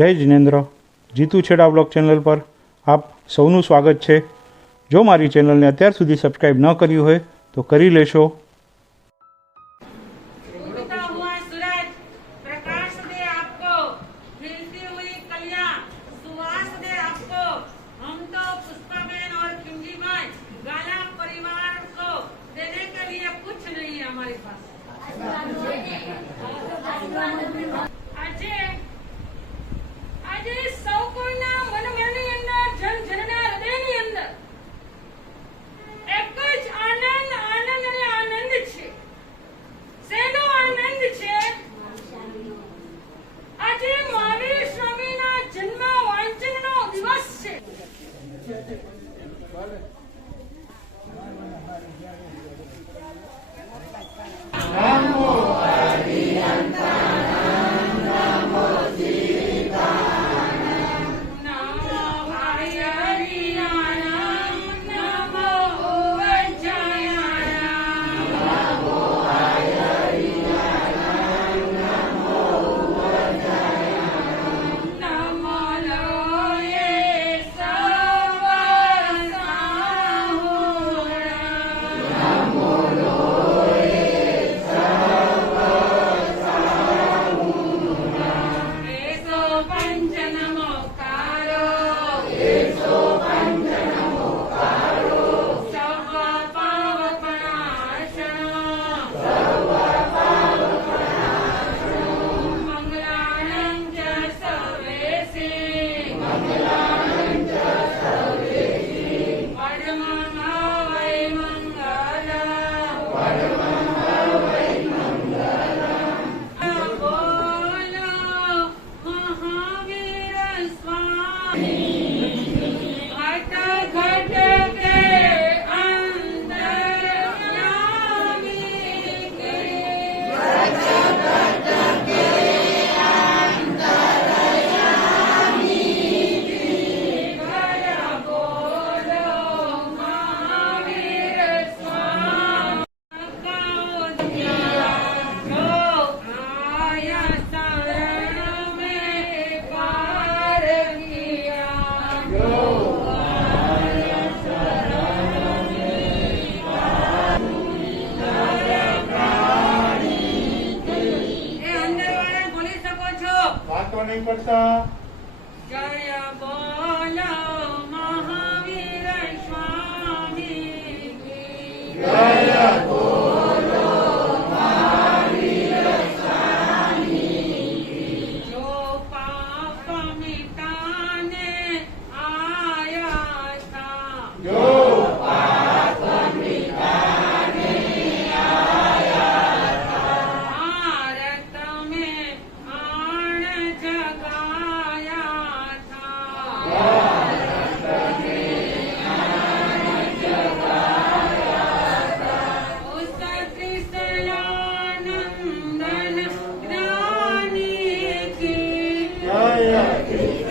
જય જિનેન્દ્ર. જીતુ છેડા blog channel પર આપ સૌનું સ્વાગત છે. જો મારી ચેનલને અત્યાર સુધી સબસ્ક્રાઈબ ન કર્યું હોય તો કરી લેશો. नाही पडता America.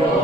થાય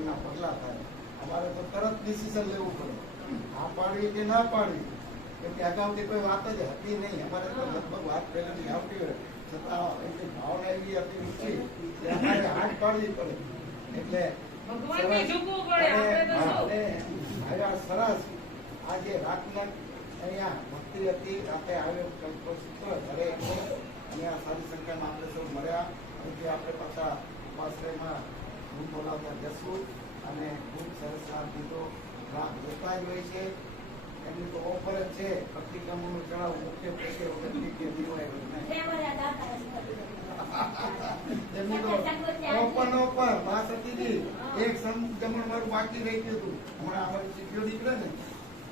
સંઘના પગલાં થાય. અમારે તો તરત ડિસિઝન લેવું પડે. આ પાડવી કે ના પાડવી કેમ કે અગાઉથી કોઈ વાત જ હતી નહીં. અમારે તો લગભગ વાત પહેલાની આવતી હોય. છતાં એમની ભાવના એવી હતી ઊંચી અમારે હાથ પાડવી પડે. એટલે ભગવાનને સરસ. આજે રાતના અહીંયા ભક્તિ હતી રાતે આવ્યો કલ્પસૂત્ર ઘરે અહીંયા સારી સંખ્યામાં આપણે સૌ મળ્યા. પછી આપણે પાછા ઉપાશ્રયમાં ધૂમ બોલાવતા જશું અને ખૂબ સરસ લાભ દીધો લેતા જ હોય છે. એમની તો ઓફર જ છે. પ્રતિક્રમણનું ચડાવ મુખ્ય પેટે વખતની કે એમની તો ઓપન ઓપનમાં સતીજી એક સમ જમણવાર બાકી રહી ગયું હતું. હમણાં અમારી ચીઠીઓ નીકળે ને?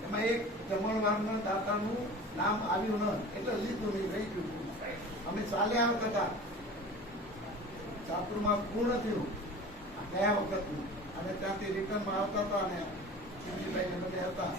એમાં એક જમણવારના દાતાનું નામ આવ્યું ન એટલે લીધું નહીં રહી ગયું. અમે ચાલે આવતા હતા ચાતુર્માસ પૂર્ણ થયું. ગયા વખતનું. અને ત્યાંથી રિટર્નમાં આવતા હતા અને શિવજીભાઈ બધા હતા.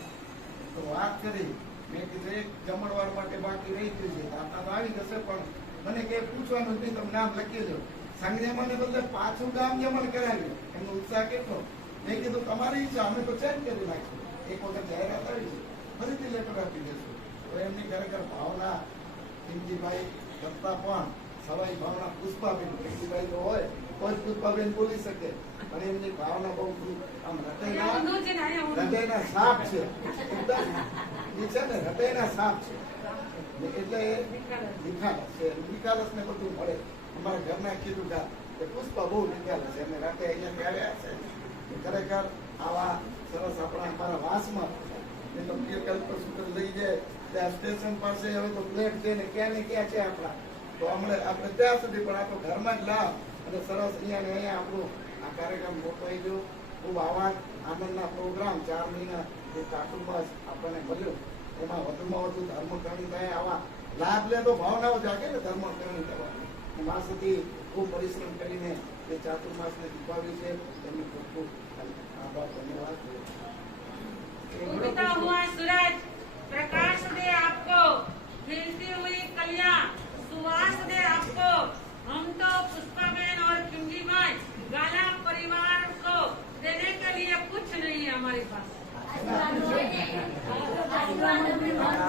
તો વાત કરી. મેં કીધું, એક જમણવાર માટે બાકી રહી ગયું છે. આપણા તો આવી જશે, પણ મને કે પૂછવાનું નથી, તમે નામ લખી દો. સંજ્ઞામાં બદલે પાછું ગામ જમણ કરાવ્યું? એમનો ઉત્સાહ કેટલો? મેં કીધું, તમારી ઈચ્છા, અમે તો ચેન્જ કરી નાખશું. એક વખત જાહેરાત આવી છે. ફરીથી લેટર આપી દેશું. તો એમની ખરેખર ભાવના કિમજીભાઈ કરતા પણ સવાઈ ભાવના પુષ્પાબેન કિમજીભાઈ તો હોય. તો જ પુષ્પાબેન બોલી શકે પણ એમની ભાવના બહુ આમ અહીંયા હૃદયના અહીંયા. હૃદયના સાપ છે. એ છે ને હૃદયના સાપ છે. એટલે નિખાલસ છે. નિખાલસ ને બધું મળે. અમારા ઘરના કીધું કે કે પુષ્પા બહુ નિખાલસ છે. અને રાતે અહીંયાથી આવ્યા છે. ખરેખર આવા સરસ આપણા અમારા વાસમાં ને તો કલ્પ સૂત્ર લઈ જાય. ત્યાં સ્ટેશન પાસે હવે તો પ્લેટ છે ને ક્યાં ને ક્યાં છે આપણા? તો હમણાં આપણે ત્યાં સુધી પણ આપણો ઘરમાં જ લાવ. અને સરસ અહીંયા ને અહીંયા આપણું આ કાર્યક્રમ ગોઠવાઈ ગયો ખૂબ આવા આનંદના પ્રોગ્રામ ચાર મહિના જે ચાતુર્માસ આપણને મળ્યો એમાં વધુમાં વધુ ધર્મકરણી થાય આવા લાભ લે તો ભાવનાઓ જાગે ને ધર્મકરણી કરવાની મા સુધી ખૂબ પરિશ્રમ કરીને એ ચાતુર્માસને દીપાવ્યું છે એમની ખૂબ ખૂબ આભાર ધન્યવાદ उगता हुआ सूरज प्रकाश दे आपको खिलती हुई कलियां सुवास दे आपको हम तो पुष्पा बहन और किमली बहन गाला परिवार को देने के लिए कुछ नहीं है हमारे पास।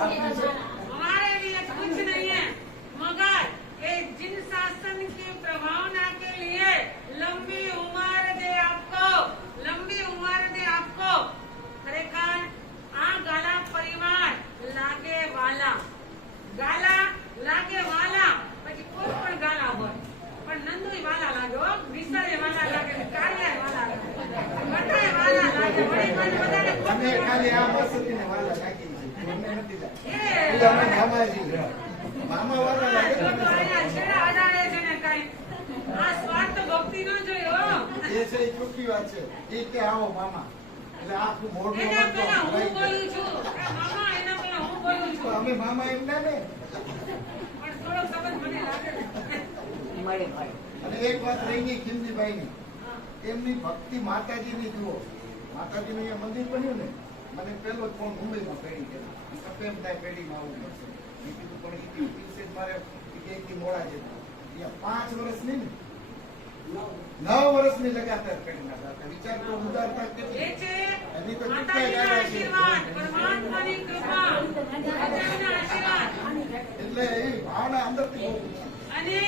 हमारे लिए कुछ नहीं है, मगर ये जिन शासन की प्रभावना के लिए लंबी उम्र दे आपको, लंबी उम्र दे आपको, खरेखर आ गाला परिवार लागे वाला, गाला लागे वाला પછી કોઈ પણ ગાલા હોય. પણ નંદુય વાલા લાગ્યો હો. વિસરે વાલા લાગે કાર્ય વાલા લાગે. બધાય વાલા લાગે વળી પણ બધાને અમે ખાલી આ વસતીને વાલા લાગી છે. એ. અમે મામાજી. મામા વાલા લાગે તો છે. અહીંયા છેડા અડાડે છે ને કાંઈ. આ સ્વાર્થ ભક્તિ નો જોયો એ છે એ ચોખ્ખી વાત છે. એ કે આવો મામા. એટલે આખું મોઢું એના પહેલા હું બોલું છું. મામા એના પહેલા હું બોલું છું. અમે મામા એમ ના ને? અને એક વાત રહી ગઈ ખીમજીભાઈની ની એમની ભક્તિ માતાજીની, જુઓ. માતાજીનું અહીંયા મંદિર બન્યું ને, મને પેલો જ ફોન મુંબઈમાં પેઢી ગયો. કેમ થાય પેઢીમાં આવું પડશે પણ મારે મોડા જતા અહીંયા પાંચ વર્ષની ને નવ વર્ષની લગાતાર કરી હતા વિચાર તો ઉદારતા કેટલી એની તો એટલે એ ભાવના અંદરથી અને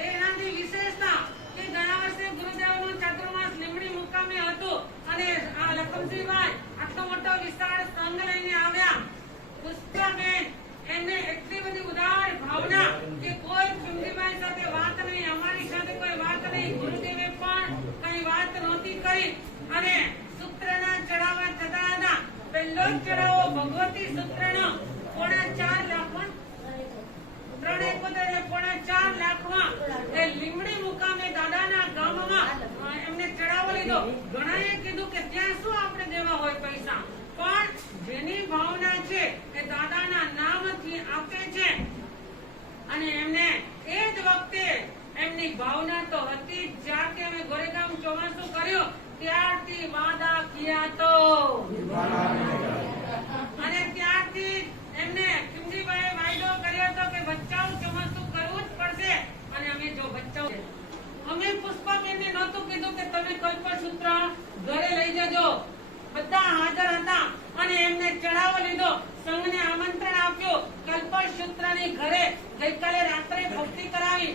એનાથી વિશેષતા કે ઘણા વર્ષે ગુરુદેવનું ચાતુર્માસ લીમડી મુકામે હતું અને આ લખમજીભાઈ આટલો મોટો વિશાળ સંઘ લઈને આવ્યા પુષ્પાબેન એમને એટલી બધી ઉદાર ભાવના કે કોઈ ચુંગીભાઈ સાથે વાત નહીં, અમારી સાથે કોઈ વાત નહીં. ગુરુદેવે પણ કઈ વાત નહોતી કરી. અને સૂત્રના ચડાવવા થતા હતા. પહેલો જ ચડાવો ભગવતી સૂત્રનો. પોણા ચાર લાખ ત્રણ એકોતેર પોણા ચાર લાખમાં એ લીમડી મુકામે દાદાના ગામમાં એમને ચડાવો લીધો. ઘણાએ કીધું કે ત્યાં શું આપણે દેવા હોય પૈસા? પણ જેની ભાવના છે એ દાદાના નામથી આપે છે. અને એમને એ જ વખતે એમની ભાવના તો હતી જ્યારથી અમે ગોરેગામ ચોમાસું કર્યો, ત્યારથી વાદા કિયા તો. અને ત્યારથી એમને ખીમજીભાઈ વાયદો કર્યો હતો કે બચ્ચાઓ ચોમાસુ કરવું જ પડશે. અને અમે જો બચ્ચાઓ અમે પુષ્પાબેન ને નહોતું કીધું કે તમે કોઈ પણ સૂત્ર ઘરે લઈ જજો. બધા હાજર હતા અને એમને ચડાવો લીધો. સંઘને આમંત્રણ આપ્યું. કલ્પસૂત્રની ઘરે ગઈકાલે રાત્રે ભક્તિ કરાવી.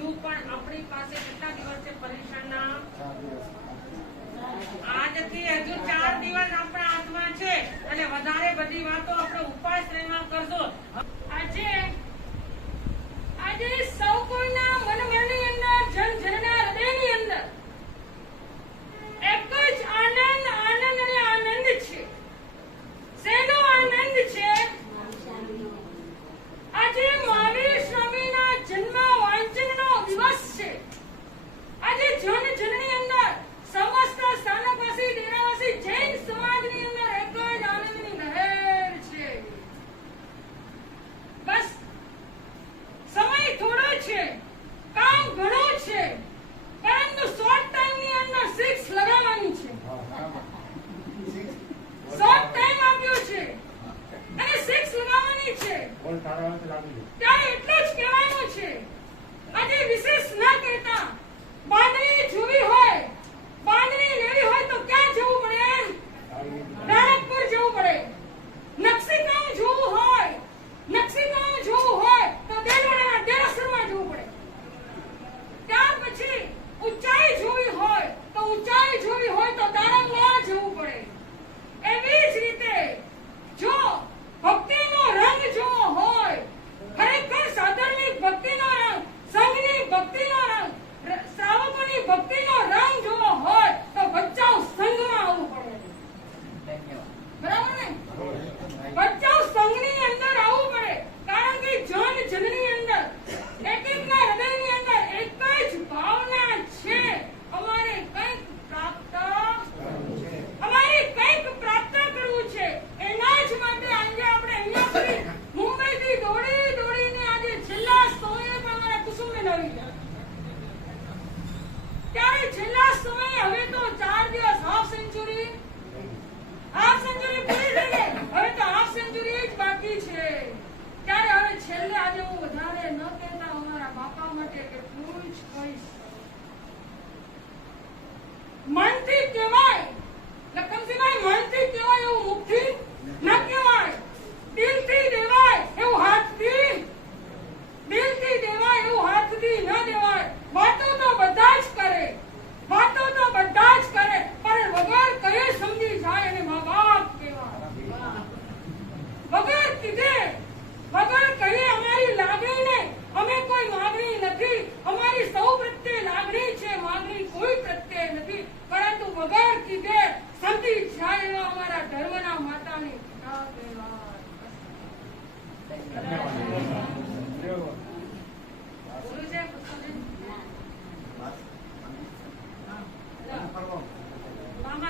હજુ પણ આપણી પાસે કેટલા દિવસ છે પરીક્ષાના આજથી હજુ ચાર દિવસ આપણા હાથમાં છે અને વધારે બધી વાતો આપણે ઉપાસ રહેવા કરશો. આજે આજે સૌ કોઈના મનમનની અંદર જન જનના હૃદયની અંદર એક જ આનંદ આનંદ અને આનંદ છે. શેનો આનંદ છે?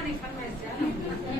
farmácia.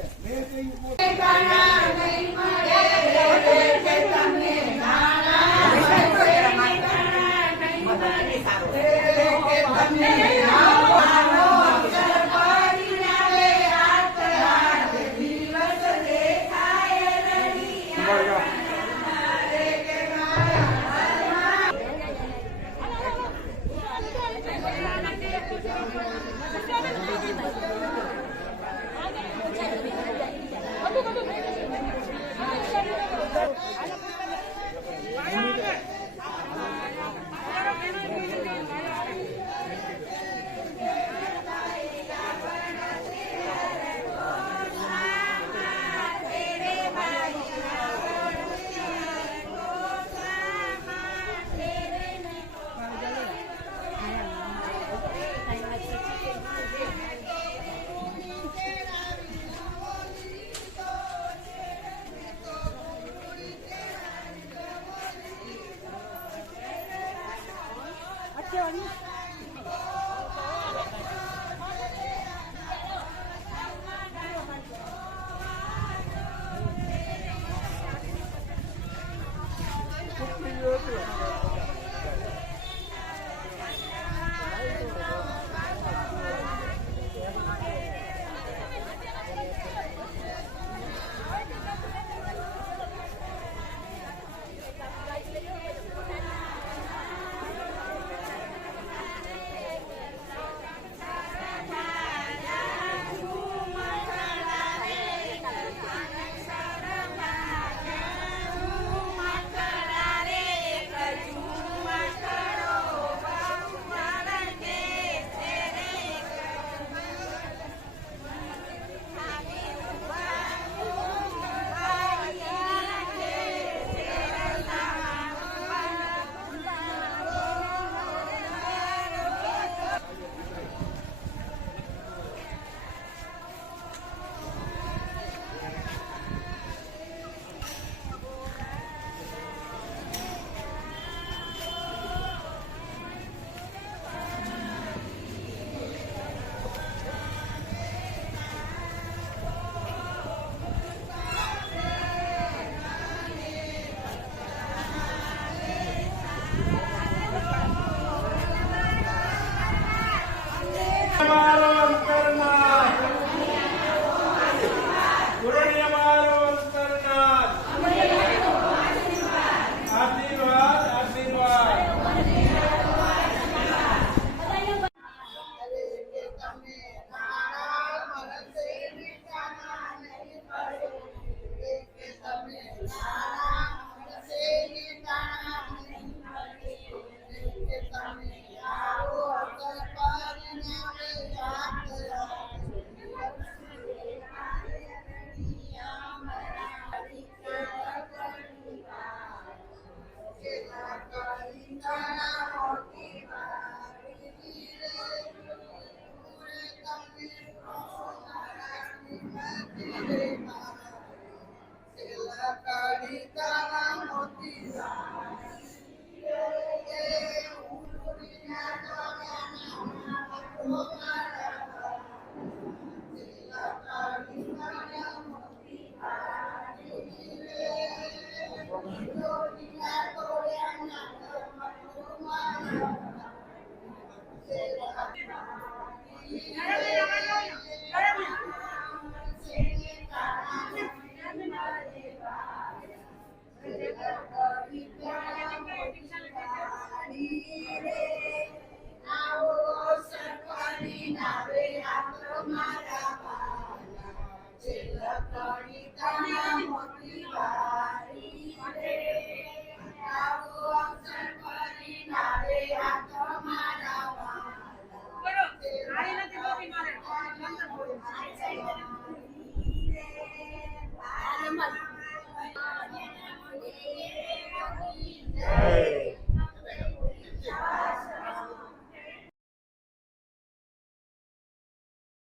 Canal,